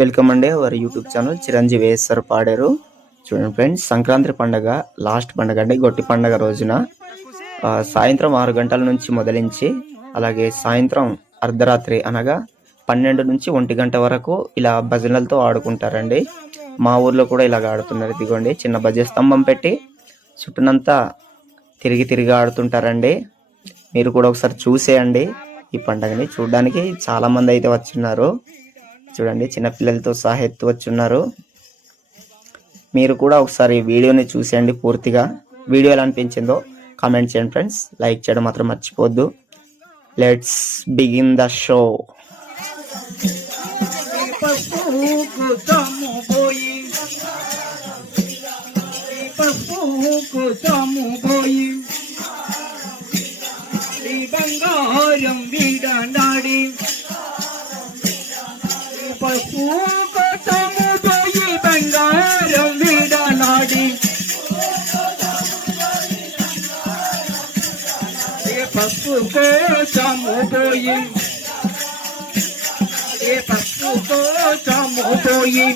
Welcome అండి వారి YouTube channel Chiranjeevi వేస్తారు పాడారు. చూడండి ఫ్రెండ్స్ సంక్రాంతి పండగ లాస్ట్ పండగ అండి గొట్టి పండగ రోజున. సాయంత్రం ఆరు గంటల నుంచి మొదలించి అలాగే సాయంత్రం అర్ధరాత్రి అనగా పన్నెండు నుంచి ఒంటి గంట వరకు ఇలా భజనలతో ఆడుకుంటారండి. మా ఊర్లో కూడా ఇలాగ ఆడుతున్నారు ఇదిగోండి చిన్న భజ స్తంభం పెట్టి చుట్టూనంతా తిరిగి తిరిగి ఆడుతుంటారండి. మీరు కూడా ఒకసారి చూసేయండి ఈ పండగని చూడడానికి చాలామంది అయితే వచ్చున్నారు. చూడండి చిన్నపిల్లలతో సహా ఎత్తు వచ్చున్నారు మీరు కూడా ఒకసారి వీడియోని చూసేయండి పూర్తిగా. వీడియో ఎలా అనిపించిందో కామెంట్ చేయండి ఫ్రెండ్స్. లైక్ చేయడం మాత్రం మర్చిపోవద్దు. లెట్స్ బిగిన్ ద షో ఈ బంగారం వీడనా పప్పుకు తాము పోయి బంగారం వీడనాడి పప్పు కోసము పోయి ఏ పప్పు కోసము పోయి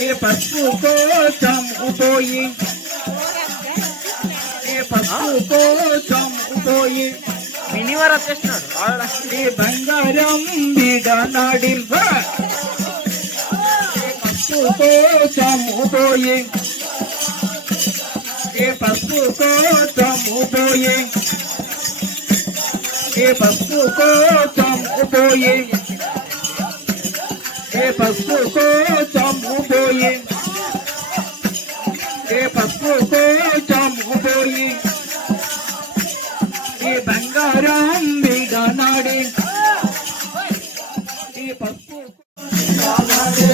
ఏ పప్పు కోసము పోయి ఏ పప్పు కోసము పోయి మినివర్ వచ్చేస్తున్నాడు ఏ బంగారం కోసము పోయి. ఏ పప్పు కోసము పోయి. ఏ పప్పు కోసము పోయి. ఏ పప్పు కోసము పోయి.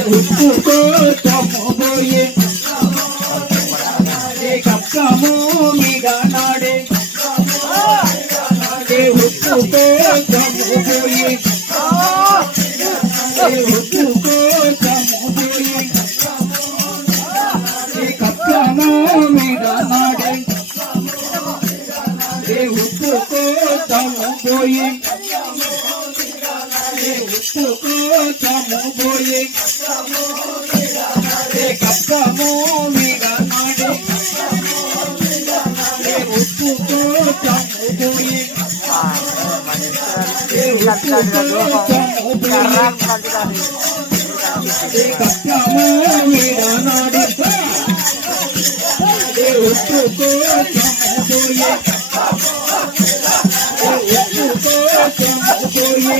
ఉప్పు కోసము పోయి ఏ కప్పము బిడనాడి ఏ ఉప్పు కోసము పోయి ఏ ఉప్పు కోసము పోయి ఏ కప్పము బిడనాడి ఏ ఉప్పు కోసము పోయి ఏ ఉప్పు కోసము పోయి ఏ కప్పము బిడనాడి ఏ ఉప్పు కోసము పోయి ఏ ఉప్పు కోసము పోయి ఏ కప్పము బిడనాడి ఏ ఉప్పు కోసము పోయి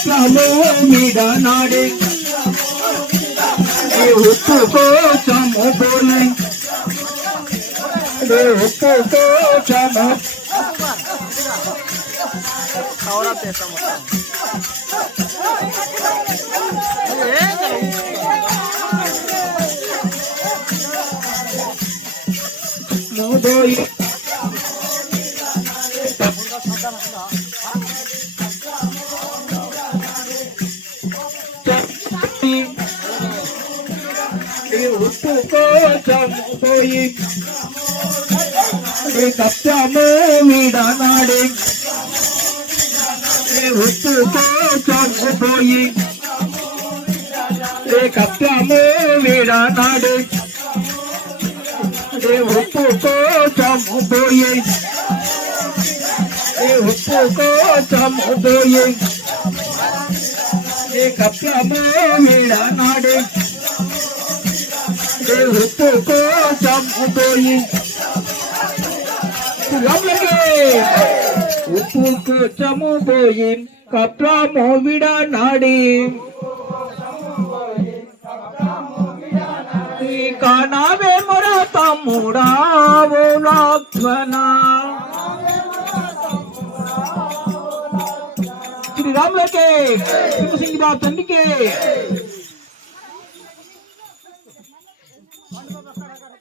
চলো মিডানারে উত্তর চম বলে উত্তর চম মোদয় പൂക്കോയി കപ്പമോടാനാട് ഒത്തുപോയി കപ്പമോടാനാട് ഒത്തുപോയി ഒത്തുപോയി കപ്പമോടാനാട് ఈ ఉప్పు కోసము పోయి ఈ కప్పము విడనాడి ఈ ఉప్పు కోసము పోయి ఈ కప్పము విడనాడి ఏ ఉప్పు కోసము పోయి ఏ ఉప్పు కోసము పోయి ఏ కప్పము విడనాడి ఏ ఉప్పు కోసము పోయి లోపలికి ఉప్పు కోసము పోయి కప్పము విడనాడి కానావే మొరా తమ్ముడావు లక్ష్మణ శ్రీరాములకే సింగ్ బాబు తండ్రికి টাকা